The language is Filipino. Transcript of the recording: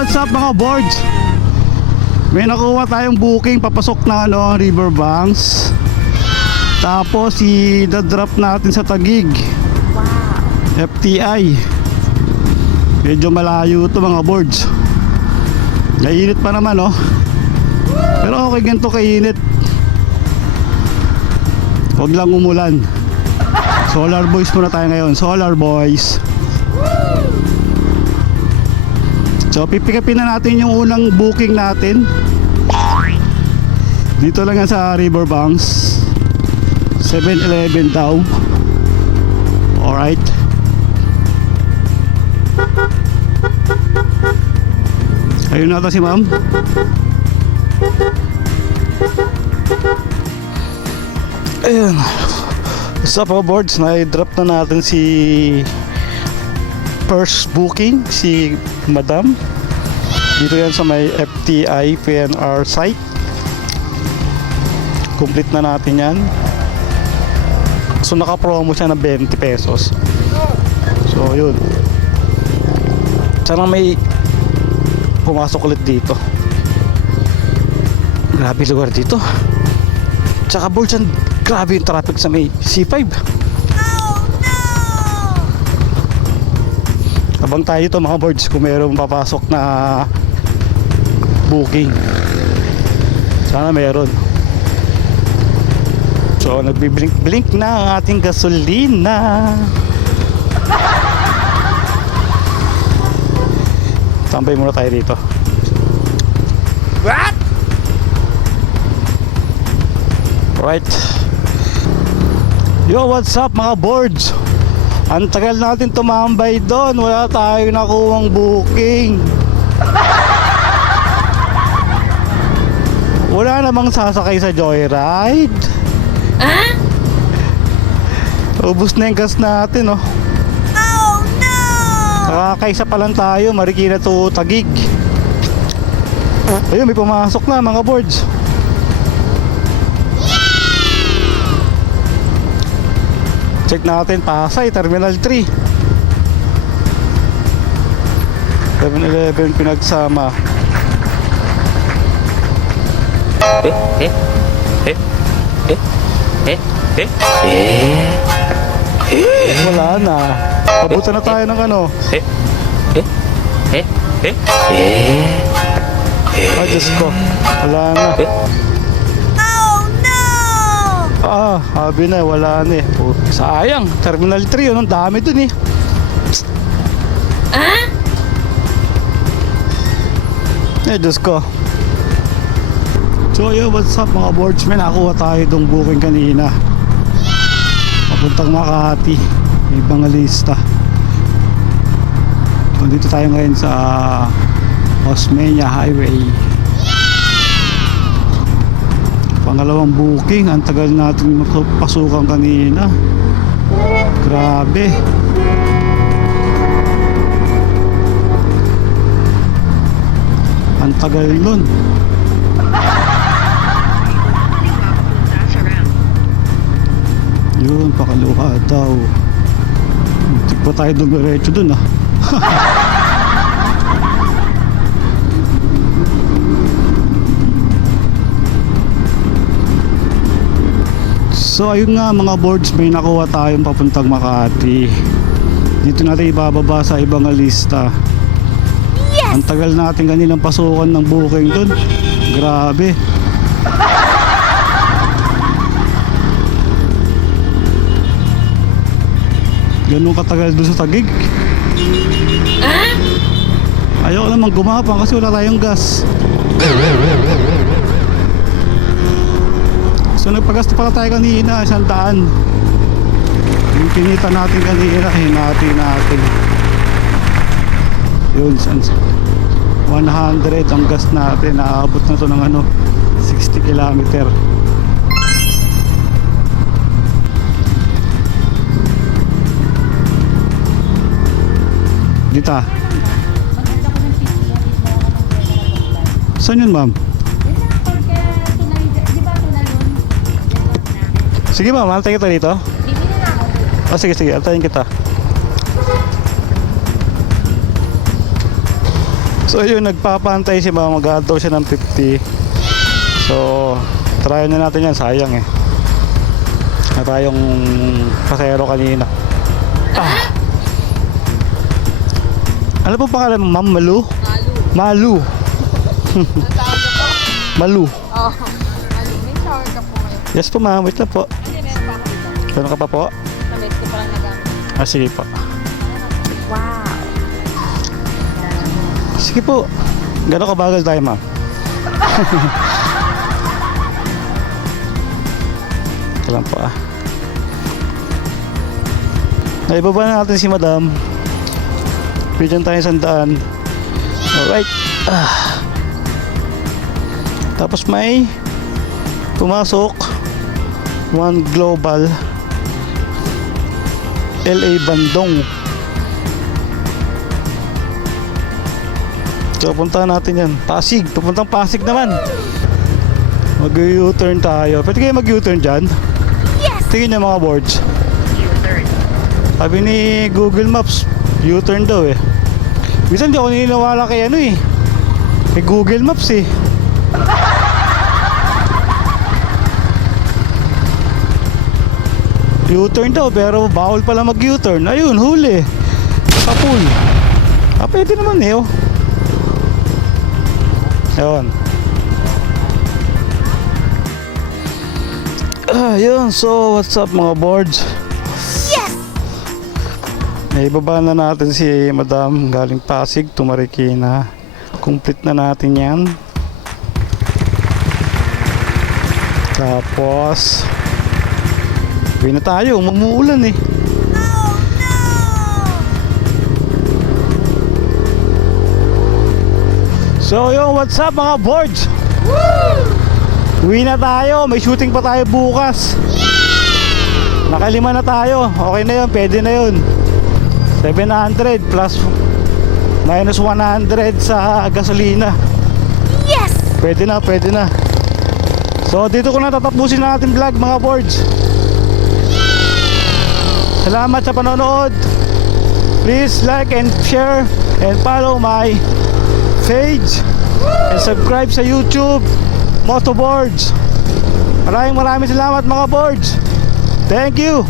what's up mga boards? May nakuha tayong booking papasok na Riverbanks. Tapos i-drop natin sa Taguig. Wow. FTI. Medyo malayo to mga boards. Nainit pa naman pero okay ganito kainit. Huwag lang umulan. Solar boys muna tayo ngayon. Solar boys. So pipick upin na natin yung unang booking natin. Dito lang yan sa Riverbanks. 7-Eleven daw. Alright. Ayun na ata si ma'am. Ayun. Sa mga boards, na-drop na natin si first booking, si madam. Dito yan sa may FTI PNR site. Complete na natin yan. So naka-promo siya ng 20 pesos. So yun. Sana may pumasok ulit dito. Grabe lugar dito. Tsaka Bolsan, grabe yung traffic sa may C5. Abang tayo to mga boards kung mayroong papasok na booking. Sana meron. So nagbiblink-blink na ang ating gasolina. Tambay muna tayo dito. What? Right. Yo, what's up mga boards? Ang tagal natin tumambay doon. Wala tayong nakuhang booking. Wala namang sasakay sa joyride. Ubus na yung gas natin Oh no! Nakakaisa pa lang tayo, Marikina to Taguig. Ayun, may pumasok na mga boards. Check natin, Pasay, Terminal 3. 7-Eleven pinagsama. Wala na. Pabutan na tayo ng Ay, Diyos ko. Wala na. Sabi na, wala na sayang, Terminal 3 ang dami dun Diyos ko. So yo, what's up mga boards? May nakuha tayo itong booking kanina. Papuntang Makati, Evangelista. So dito tayo ngayon sa Osmeña Highway. Pangalawang booking. Ang tagal natin pasukan kanina. Grabe. Ang tagal nun. Yun, pakaluha daw. Hindi pa tayo dumiretso dun So ayun nga mga boards, may nakuha tayong papuntang Makati. Dito natin ibababa sa Evangelista. Yes! Ang tagal natin kanilang pasukan ng booking dun. Grabe. Ganun katagal dun sa Taguig. Ayaw naman gumapang kasi wala tayong gas. So nagpagasto pala tayo kanina, 100. Yung kinita natin kanina, hinati natin. Yun, 100 ang gas natin. Naabot na to ng 60 kilometer. Dita. Saan yun ma'am? Sige ma'am, antay kita dito. Sige, antayin kita. So yun, nagpapantay si mama, mag-add daw siya ng 50. So try na natin yan, sayang eh. Na tayong pasero kanina. Ano po pangalan mo, ma'am? Malu? Malu. Ang tawag na po? Malu. Oo. May shower ka po ngayon. Yes po ma'am, wait lang po. Hindi, meron pa ako dito. Meron ka pa po? Namit ko pa lang nagamit. Ah, sige po. Wow. Sige po. Gano'n kabagal tayo ma'am? Ito lang po ah. Naibaba na natin si madam. Bigyan tayo 100. Alright. Tapos may pumasok One Global LA Bandung. So puntahan natin yan. Pasig, pupuntang Pasig naman. Mag-U-turn tayo. Pwede kayo mag-U-turn dyan? Yes! Tingin niyo mga boards. U-turn. Sabi ni Google Maps, U-turn daw eh. Minsan di ako naniniwala kay ano eh. Kay Google Maps eh. U-turn daw pero bawal pala mag-U-turn. Ayun, huli. Sa pool. Ah, pwede naman eh oh. Ayun. Yun, so what's up mga boards? Yes! Naibaba na natin si Madam galing Pasig to Marikina. Complete na natin yan. Tapos uwi na tayo, umuulan eh. So yun, what's up mga boards? Uwi na tayo, may shooting pa tayo bukas. Nakalima na tayo, okay na yun, pwede na yun. 700 plus minus 100 sa gasolina. Yes! Pwede na, pwede na. So dito ko na tatapusin natin vlog mga boards. Salamat sa panonood. Please like and share and follow my page and subscribe sa YouTube Motoboards. Maraming salamat mga boards. Thank you.